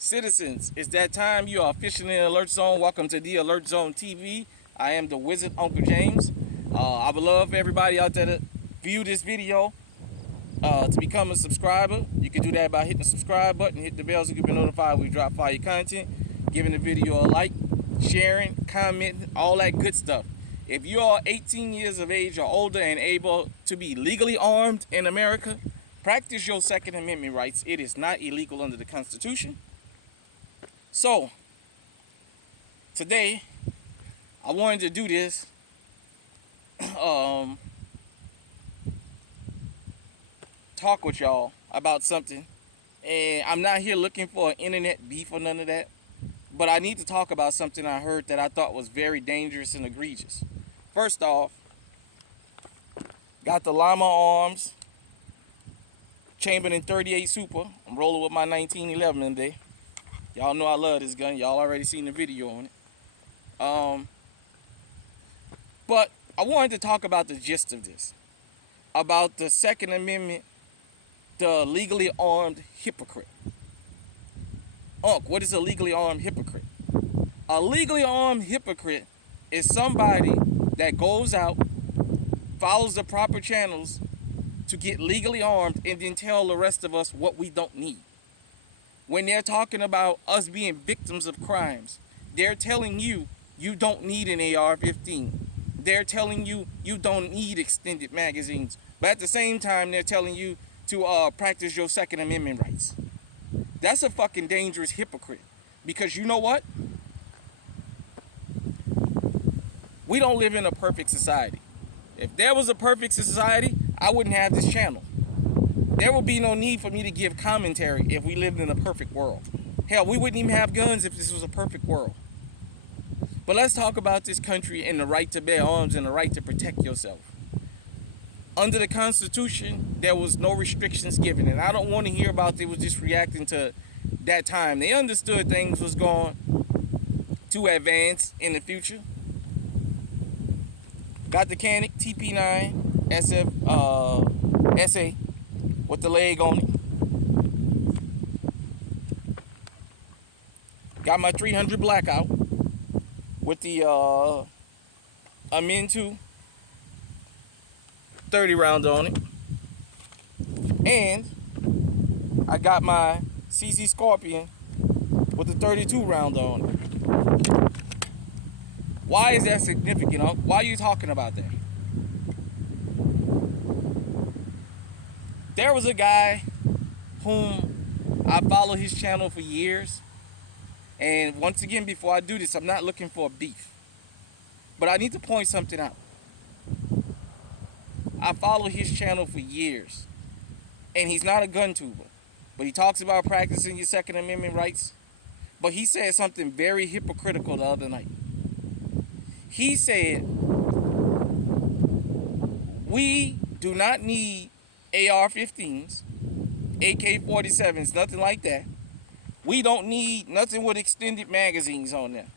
Citizens, it's that time. You are officially in Alert Zone. Welcome to the Alert Zone TV. I am the Wizard, Uncle James. I would love everybody out there to view this video. To become a subscriber, you can do that by hitting the subscribe button, hit the bell so you can be notified when we drop fire content, giving the video a like, sharing, commenting, all that good stuff. If you are 18 years of age or older and able to be legally armed in America, practice your Second Amendment rights. It is not illegal under the Constitution. So, today, I wanted to do this. Talk with y'all about something. And I'm not here looking for an internet beef or none of that. But I need to talk about something I heard that I thought was very dangerous and egregious. First off, got the Llama Arms Chamberlain 38 Super. I'm rolling with my 1911 today. Y'all know I love this gun. Y'all already seen the video on it. But I wanted to talk about the gist of this. About the Second Amendment, the legally armed hypocrite. What is a legally armed hypocrite? A legally armed hypocrite is somebody that goes out, follows the proper channels to get legally armed and then tell the rest of us what we don't need. When they're talking about us being victims of crimes, they're telling you you don't need an AR-15. They're telling you you don't need extended magazines. But at the same time, they're telling you to practice your Second Amendment rights. That's a fucking dangerous hypocrite. Because you know what? We don't live in a perfect society. If there was a perfect society, I wouldn't have this channel. There would be no need for me to give commentary if we lived in a perfect world. Hell, we wouldn't even have guns if this was a perfect world. But let's talk about this country and the right to bear arms and the right to protect yourself. Under the Constitution, there was no restrictions given. And I don't want to hear about they was just reacting to that time. They understood things was going to advance in the future. Got the Canic TP9 SF SA with the leg on it. Got my 300 Blackout with the Amin 2 30 round on it. And I got my CC Scorpion with the 32 round on it. Why is that significant, huh? Why are you talking about that? There was a guy whom I follow his channel for years. And once again, before I do this, I'm not looking for a beef. But I need to point something out. I follow his channel for years. And he's not a gun tuber. But he talks about practicing your Second Amendment rights. But he said something very hypocritical the other night. He said, we do not need AR-15s, AK-47s, nothing like that. We don't need nothing with extended magazines on there.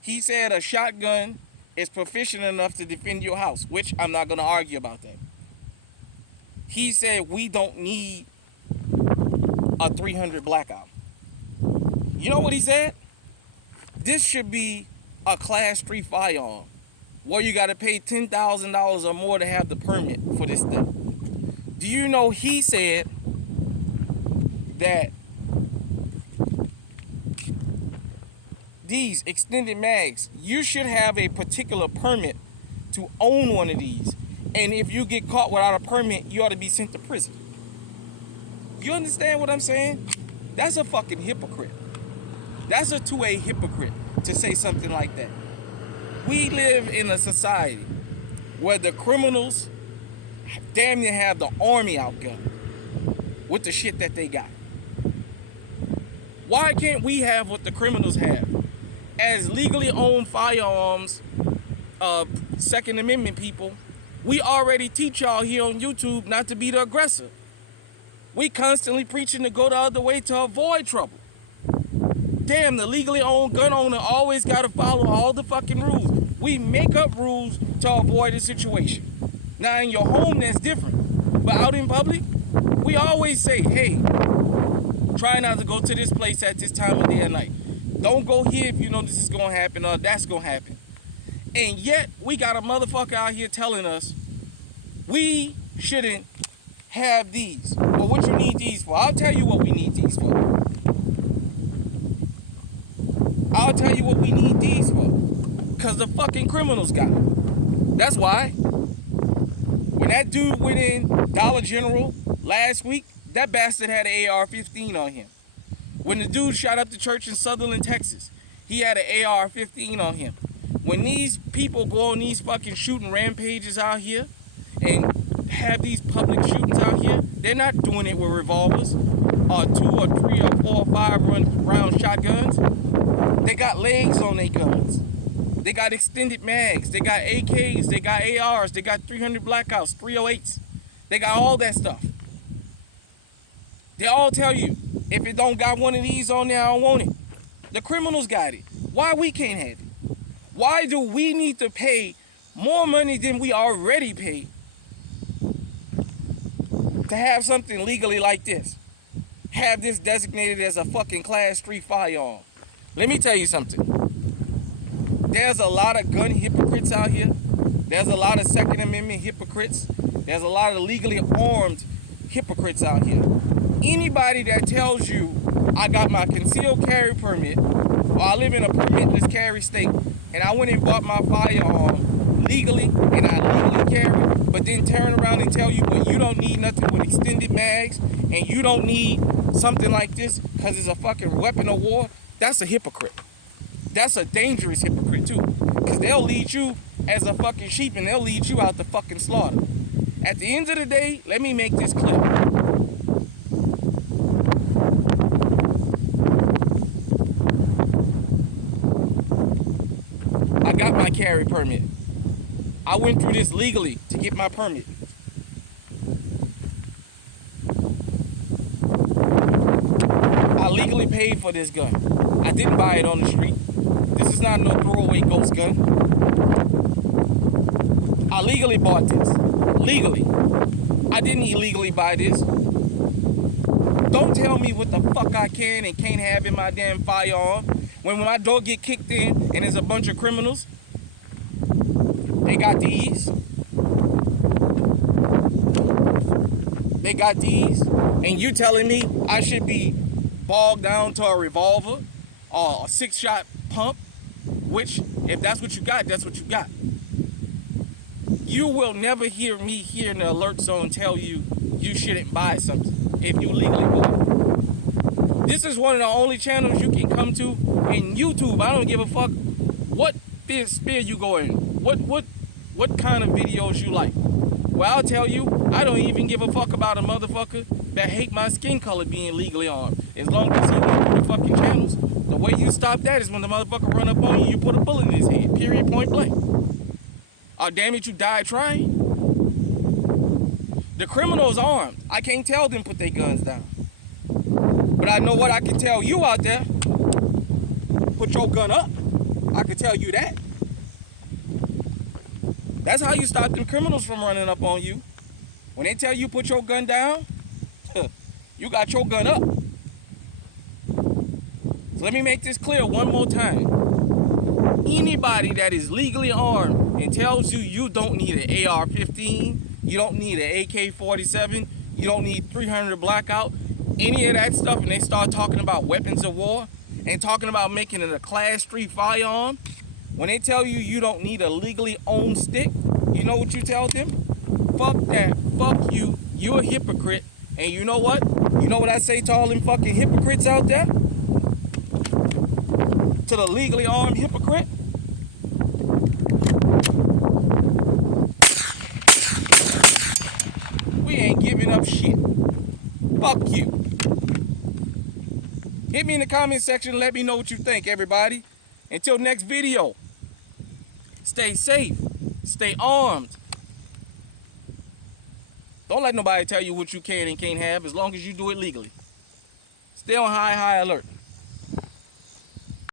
He said a shotgun is proficient enough to defend your house, which I'm not going to argue about that. He said we don't need a 300 Blackout. You know what he said? This should be a Class 3 firearm where you got to pay $10,000 or more to have the permit for this thing. Do you know he said that these extended mags, you should have a particular permit to own one of these. And if you get caught without a permit, you ought to be sent to prison. You understand what I'm saying? That's a fucking hypocrite. That's a two-way hypocrite to say something like that. We live in a society where the criminals damn near have the army outgunned with the shit that they got. Why can't we have what the criminals have? As legally owned firearms, Second Amendment people, we already teach y'all here on YouTube not to be the aggressor. We constantly preaching to go the other way to avoid trouble. Damn, the legally owned gun owner always got to follow all the fucking rules. We make up rules to avoid a situation. Now, in your home, that's different. But out in public, we always say, hey, Try not to go to this place at this time of day and night. Don't go here if you know this is going to happen or that's going to happen. And yet, we got a motherfucker out here telling us we shouldn't have these. Well, what you need these for? I'll tell you what we need these for. I'll tell you what we need these for. Because the fucking criminals got it. That's why. When that dude went in Dollar General last week, that bastard had an AR-15 on him. When the dude shot up the church in Sutherland, Texas, he had an AR-15 on him. When these people go on these fucking shooting rampages out here and have these public shootings out here, they're not doing it with revolvers or 2 or 3 or 4 or 5 round shotguns. They got legs on their guns. They got extended mags. They got AKs. They got ARs. They got 300 blackouts, 308s. They got all that stuff. They all tell you, if it don't got one of these on there, I don't want it. The criminals got it. Why we can't have it? Why do we need to pay more money than we already pay to have something legally like this? Have this designated as a fucking class 3 firearm. Let me tell you something. There's a lot of gun hypocrites out here. There's a lot of Second Amendment hypocrites. There's a lot of legally armed hypocrites out here. Anybody that tells you, I got my concealed carry permit, or I live in a permitless carry state, and I went and bought my firearm legally, and I legally carry, but then turn around and tell you, but you don't need nothing with extended mags, and you don't need something like this because it's a fucking weapon of war, that's a hypocrite. That's a dangerous hypocrite too, because they'll lead you as a fucking sheep, and they'll lead you out to fucking slaughter. At the end of the day, let me make this clear. I got my carry permit. I went through this legally to get my permit. I legally paid for this gun. I didn't buy it on the street. This is not no throwaway ghost gun. I legally bought this. Legally. I didn't illegally buy this. Don't tell me what the fuck I can and can't have in my damn firearm. When my door get kicked in and there's a bunch of criminals, they got these. They got these. And you telling me I should be bogged down to a revolver or a 6-shot pump? Which, if that's what you got, that's what you got. You will never hear me here in the alert zone tell you you shouldn't buy something if you legally bought it. This is one of the only channels you can come to in YouTube. I don't give a fuck what sphere you go in. What kind of videos you like. Well, I'll tell you, I don't even give a fuck about a motherfucker that hate my skin color being legally armed. As long as he went through the fucking channels, the way you stop that is when the motherfucker run up on you, you put a bullet in his head. Period, point blank. Oh, damn it, you died trying. The criminal's armed. I can't tell them put their guns down. But I know what I can tell you out there. Put your gun up. I can tell you that. That's how you stop them criminals from running up on you. When they tell you put your gun down, you got your gun up. So let me make this clear one more time. Anybody that is legally armed and tells you you don't need an AR-15, you don't need an AK-47, you don't need 300 blackout, any of that stuff, and they start talking about weapons of war and talking about making it a class 3 firearm, when they tell you you don't need a legally owned stick, you know what you tell them? Fuck that. Fuck you. You're a hypocrite. And you know what? You know what I say to all them fucking hypocrites out there? To the legally armed hypocrite? We ain't giving up shit. Fuck you. Hit me in the comment section and let me know what you think, everybody. Until next video, stay safe, stay armed. Don't let nobody tell you what you can and can't have as long as you do it legally. Stay on high alert.